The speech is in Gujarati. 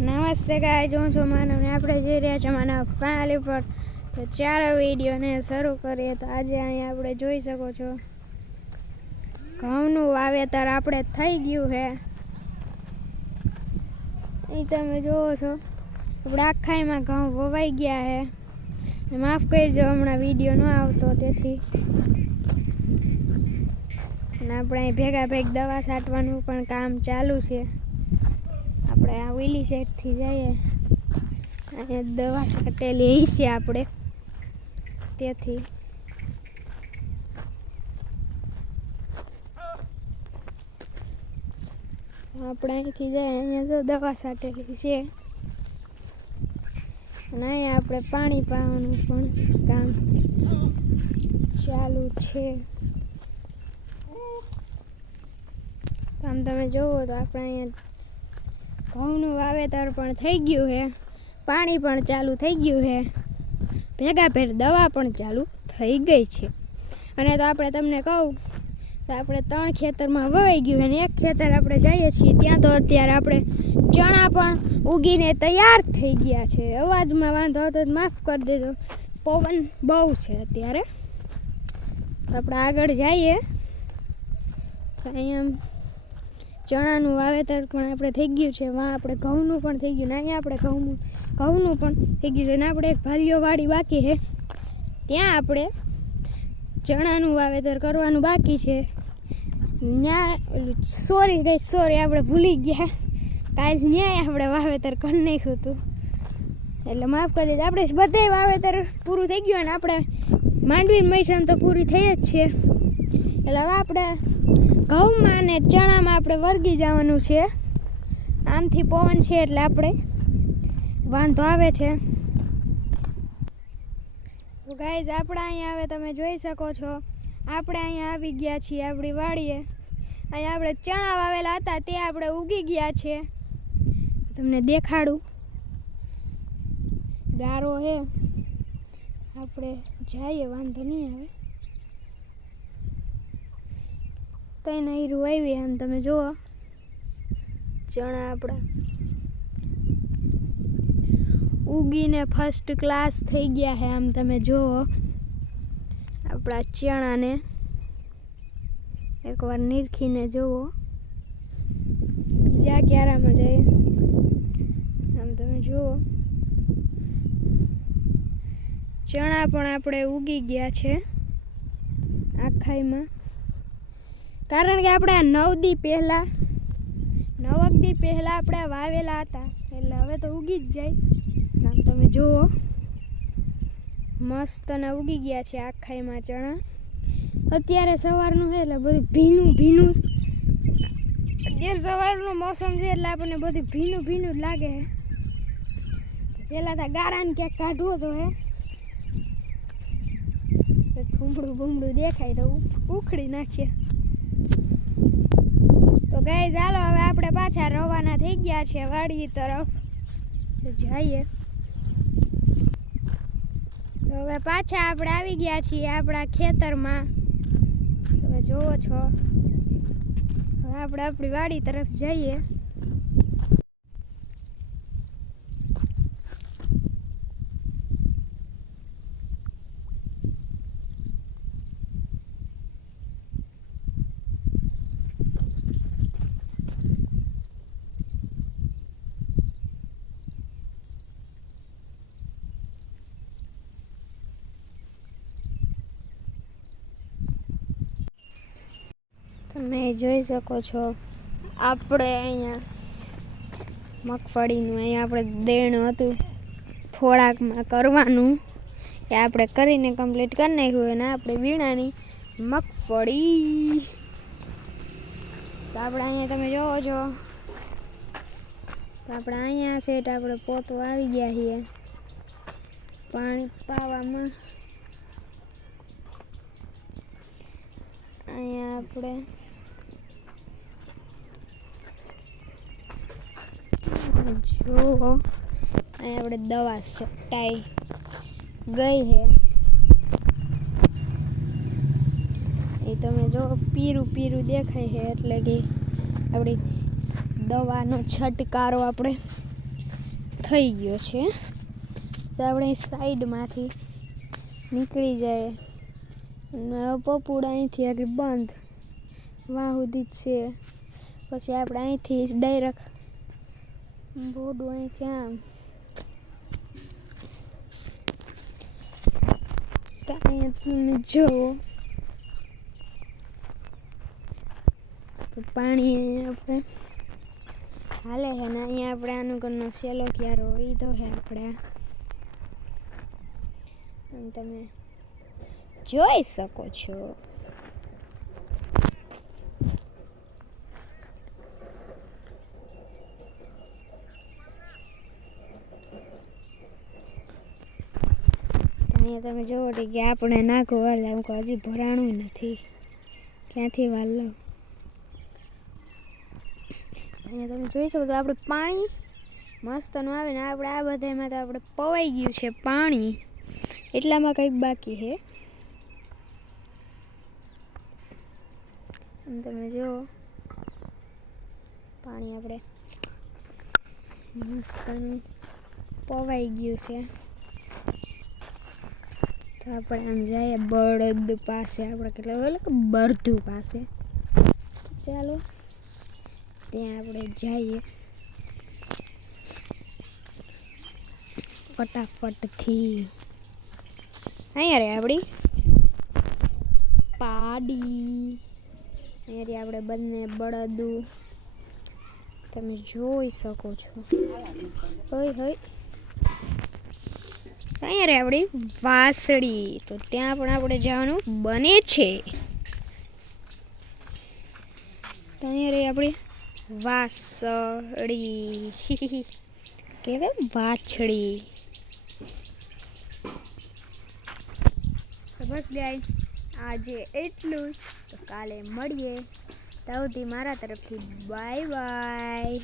નમસ્તે ગાઈસ, હું છું માનવ ને આપણે જઈ રહ્યા છીએ માનવ ફેમિલી પર. તો ચાલો વિડીયોને શરૂ કરીએ. તો આજે અહીંયા આપણે જોઈ શકો છો ઘઉંનું વાવેતર આપણે થઈ ગયું છે. અહીં તમે જોવો છો આપણે આખાઈમાં ઘઉં વવાઈ ગયા છે. માફ કરજો હમણાં વિડીયો ન આવતો તેથી. અને આપણે અહીં ભેગા દવા છાંટવાનું પણ કામ ચાલુ છે. આપણે આ વિલી સાઈડથી જઈએ, અહીંયા દવા છાંટેલી છે આપણે તેથી. આપણે અહીંથી જઈએ, અહીંયા જો દવા છાંટેલી છે અને અહીંયા આપણે પાણી પાવાનું પણ કામ ચાલુ છે. આમ તમે જોવો તો આપણે અહીંયા ઘઉંનું વાવેતર પણ થઈ ગયું છે, પાણી પણ ચાલુ થઈ ગયું છે, ભેગા દવા પણ ચાલુ થઈ ગઈ છે. અને તો આપણે તમને કહું તો આપણે 3 ખેતરમાં વવાઈ ગયું અને એક ખેતર આપણે જઈએ છીએ ત્યાં તો અત્યારે આપણે ચણા પણ ઉગીને તૈયાર થઈ ગયા છે. અવાજમાં વાંધો હતો તો માફ કરી દેજો, પવન બહુ છે અત્યારે. તો આપણે આગળ જઈએ તો અહીંયા ચણાનું વાવેતર પણ આપણે થઈ ગયું છે. વાં આપણે ઘઉંનું પણ થઈ ગયું ને અહીંયા આપણે ઘઉંનું પણ થઈ ગયું છે. અને આપણે એક ભાલીઓવાડી બાકી છે, ત્યાં આપણે ચણાનું વાવેતર કરવાનું બાકી છે. સોરી આપણે ભૂલી ગયા, કાલ ન્યાય આપણે વાવેતર કરી નાખ્યું હતું એટલે માફ કરી દીધું. આપણે બધે વાવેતર પૂરું થઈ ગયું અને આપણે માંડવી મૈસાન તો પૂરી થઈ જ છે. એટલે હવે આપણે ઘઉંમાં અને ચણામાં આપણે વર્ગી જવાનું છે. આમથી પવન છે એટલે આપણે વાંધો આવે છે. તો ગાઈઝ આપણે અહીંયા હવે તમે જોઈ શકો છો આપણે અહીંયા આવી ગયા છીએ આપણી વાડીએ. અહીંયા આપણે ચણા વાવેલા હતા તે આપણે ઉગી ગયા છે. તમને દેખાડું, ગારો છે, આપણે જઈએ, વાંધો નહીં આવે. કઈ નહીરું આવી આમ તમે જુઓ, ચણા આપણા ઉગીને ફર્સ્ટ ક્લાસ થઈ ગયા છે. આમ તમે જુઓ આપણા ચણાને એકવાર નીરખીને જુઓ, જ્યાં ક્યારામાં જાય. આમ તમે જુઓ ચણા પણ આપણે ઉગી ગયા છે આખાઈમાં. કારણ કે આપણે 9 દી પહેલાં આપણે વાવેલા હતા એટલે હવે તો ઉગી જ જાય. આમ તમે જુઓ મસ્ત ને ઉગી ગયા છે આખાઈમાં ચણા. અત્યારે સવારનું છે એટલે બધું ભીનું અત્યારે સવારનો મોસમ છે એટલે આપણને બધું ભીનું જ લાગે છે. પહેલાં તો ગારાને ક્યાંક કાઢવો તો હે થૂંભડું દેખાય તો ઉખડી નાખીએ. તો ગાઈઝ ચાલો હવે આપણે પાછા રવાના થઈ ગયા છે વાડી તરફ જઈએ. તો હવે પાછા આપણે આવી ગયા છીએ આપણા ખેતરમાં. તમે જોવો છો હવે આપણે આપણી વાડી તરફ જઈએ. તમે જોઈ શકો છો આપણે અહીંયા મગફળીનું અહીંયા આપણે દેણું હતું થોડાકમાં કરવાનું એ આપણે કરીને કમ્પ્લીટ કરી નાખ્યું. અને આપણે વીણાની મગફળી તો આપણે અહીંયા તમે જોવો છો તો આપણે અહીંયા સેટ આપણે પોતો આવી ગયા છીએ પાણી પાવામાં. અહીંયા આપણે જુઓ અહીંયા આપણે દવા છટાઈ ગઈ છે. એ તમે જો પીરું દેખાય છે એટલે કે આપણી દવાનો છંટકારો આપણે થઈ ગયો છે. તો આપણે સાઈડમાંથી નીકળી જાય અને પપુડ અહીંથી આગળ બંધ વાહ સુધી જ છે. પછી આપણે અહીંથી ડાયરેક્ટ બોર્ડું અહીંથી આમ તો અહીંયા તમે જુઓ તો પાણી આપણે હાલે છે ને અહીંયા આપણે આનું ઘરનો સેલો ક્યારો લીધો છે આપણે તમે જોઈ શકો છો. અહીંયા તમે જોવો કે આપણે નાખો વાળ અમુક હજી ભરાણું નથી, ક્યાંથી વાળ લો. અહીંયા તમે જોઈ શકો તો આપણે પાણી મસ્તનું આવે ને આપણે આ બધામાં તો આપણે પવાઈ ગયું છે પાણી, એટલામાં કંઈક બાકી છે. તમે જુઓ પાણી આપણે મસ્તનું પવાઈ ગયું છે. તો આપણે આમ જઈએ બળદ પાસે, આપણે કેટલા બળદુ પાસે, ચાલો ત્યાં આપણે જઈએ ફટાફટથી. અહીંયા રે આપણી પાડી, અહીંયા રે આપણે બંને બળદું તમે જોઈ શકો છો. હોય હોય અહીંયા રે આપણી વાસળી, તો ત્યાં પણ આપણે જવાનું બને છે. તો અહીંયા રે આપણી વાસળી કહેવાય વાછડી. તો બસ ગાય આજે એટલું જ, તો કાલે મળીએ. ત્યાં સુધી મારા તરફથી બાય બાય.